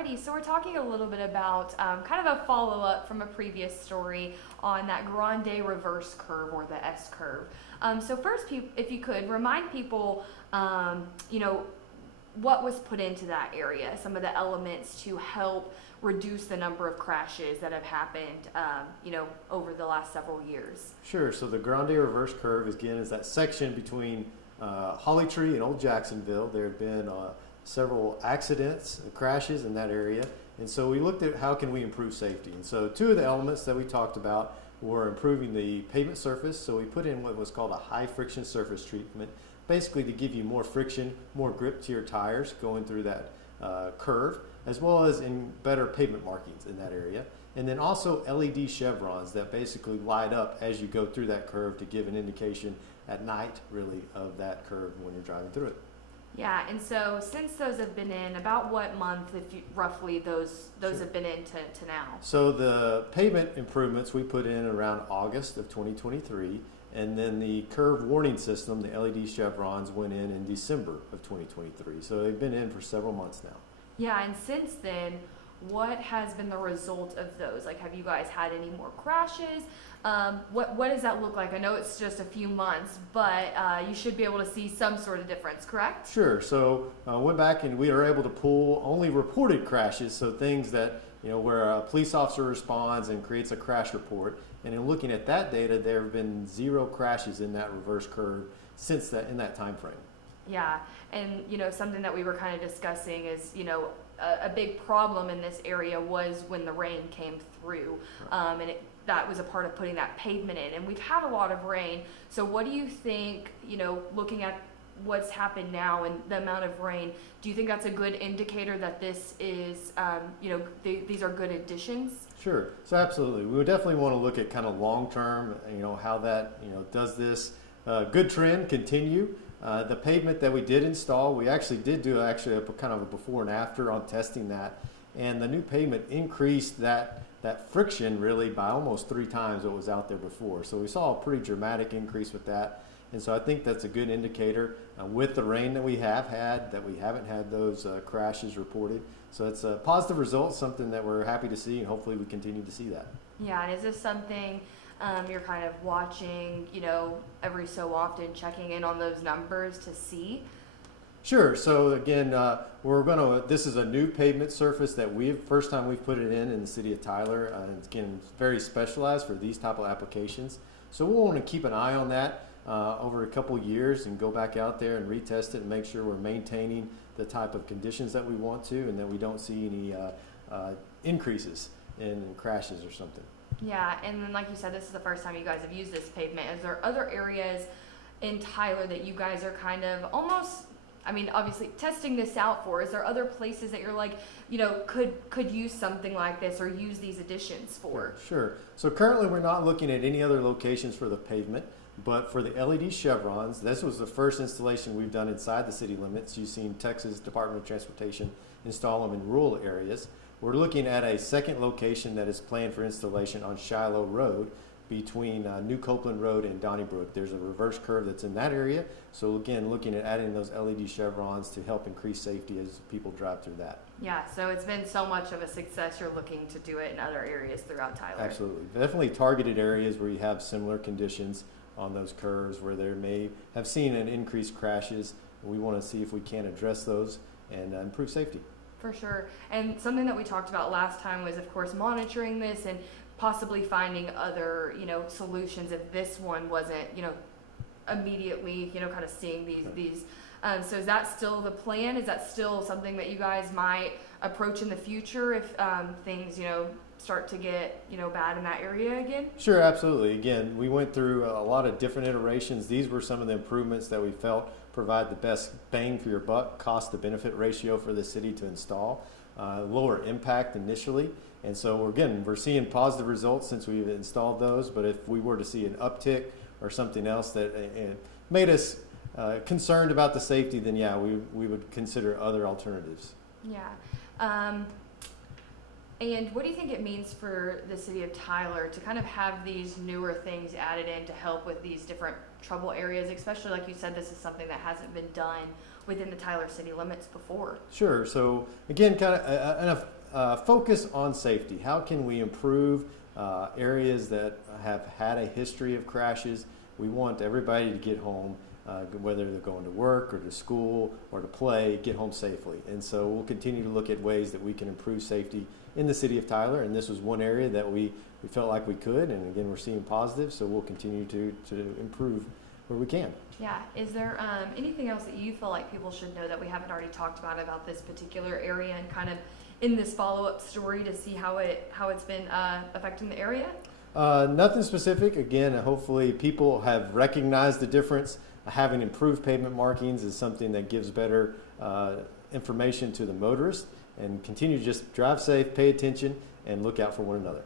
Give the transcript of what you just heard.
Alrighty, so we're talking a little bit about kind of a follow-up from a previous story on that Grande reverse curve, or the S curve. So first, if you could remind people, what was put into that area, some of the elements to help reduce the number of crashes that have happened, over the last several years. Sure. So the Grande reverse curve, again, is that section between Holly Tree and Old Jacksonville. There have been several accidents, crashes in that area, and so we looked at how can we improve safety. And so two of the elements that we talked about were improving the pavement surface. So we put in what was called a high friction surface treatment, basically to give you more friction, more grip to your tires going through that curve, as well as in better pavement markings in that area. And then also LED chevrons that basically light up as you go through that curve to give an indication at night, really, of that curve when you're driving through it. Yeah, and so since those have been in, about what month, if you, roughly, those Sure. have been in to now? So the pavement improvements we put in around August of 2023, and then the curve warning system, the LED chevrons, went in December of 2023. So they've been in for several months now. Yeah, and since then, what has been the result of those? Like, have you guys had any more crashes? What does that look like? I know it's just a few months, but you should be able to see some sort of difference, correct? Sure. So went back and we were able to pull only reported crashes, so things that, where a police officer responds and creates a crash report. And in looking at that data, there have been 0 crashes in that reverse curve since that, in that time frame. Yeah, and something that we were kind of discussing is, a big problem in this area was when the rain came through, and that was a part of putting that pavement in. And we've had a lot of rain, so what do you think, looking at what's happened now and the amount of rain, do you think that's a good indicator that this is, these are good additions? Sure. So absolutely. We would definitely want to look at kind of long term, how that, does this good trend continue. The pavement that we did install, we actually did do a kind of a before and after on testing that, and the new pavement increased that friction really by almost 3 times what was out there before. So we saw a pretty dramatic increase with that, and so I think that's a good indicator with the rain that we have had, that we haven't had those crashes reported. So it's a positive result, something that we're happy to see, and hopefully we continue to see that. Yeah, and is this something you're kind of watching, every so often, checking in on those numbers to see? Sure. So again, this is a new pavement surface that first time we've put it in the city of Tyler, and it's again very specialized for these type of applications. So we'll want to keep an eye on that over a couple years and go back out there and retest it and make sure we're maintaining the type of conditions that we want to, and that we don't see any increases in crashes or something. Yeah, and then like you said, this is the first time you guys have used this pavement. Is there other areas in Tyler that you guys are kind of almost, obviously testing this out for? Is there other places that you're like, could use something like this or use these additions for? Sure. So currently we're not looking at any other locations for the pavement, but for the LED chevrons, this was the first installation we've done inside the city limits. You've seen Texas Department of Transportation install them in rural areas. We're looking at a second location that is planned for installation on Shiloh Road between New Copeland Road and Donnybrook. There's a reverse curve that's in that area. So again, looking at adding those LED chevrons to help increase safety as people drive through that. Yeah, so it's been so much of a success, you're looking to do it in other areas throughout Tyler. Absolutely. Definitely targeted areas where you have similar conditions on those curves where there may have seen an increased crashes. We want to see if we can address those and improve safety. For sure. And something that we talked about last time was, of course, monitoring this and possibly finding other, solutions if this one wasn't, immediately, kind of seeing these. So is that still the plan? Is that still something that you guys might approach in the future if things, start to get, bad in that area again? Sure, absolutely. Again, we went through a lot of different iterations. These were some of the improvements that we felt provide the best bang for your buck, cost to benefit ratio for the city to install, lower impact initially. And so we're seeing positive results since we've installed those, but if we were to see an uptick or something else that made us concerned about the safety, then yeah, we would consider other alternatives. Yeah. And what do you think it means for the city of Tyler to kind of have these newer things added in to help with these different trouble areas, especially like you said, this is something that hasn't been done within the Tyler city limits before? Sure. So again, kind of focus on safety. How can we improve areas that have had a history of crashes? We want everybody to get home, whether they're going to work or to school or to play, get home safely. And so we'll continue to look at ways that we can improve safety in the city of Tyler. And this was one area that we felt like we could. And again, we're seeing positive, so we'll continue to improve where we can. Yeah. Is there anything else that you feel like people should know that we haven't already talked about this particular area, and kind of in this follow-up story to see how it's been affecting the area? Nothing specific. Again, hopefully people have recognized the difference. Having improved pavement markings is something that gives better information to the motorist, and continue to just drive safe, pay attention, and look out for one another.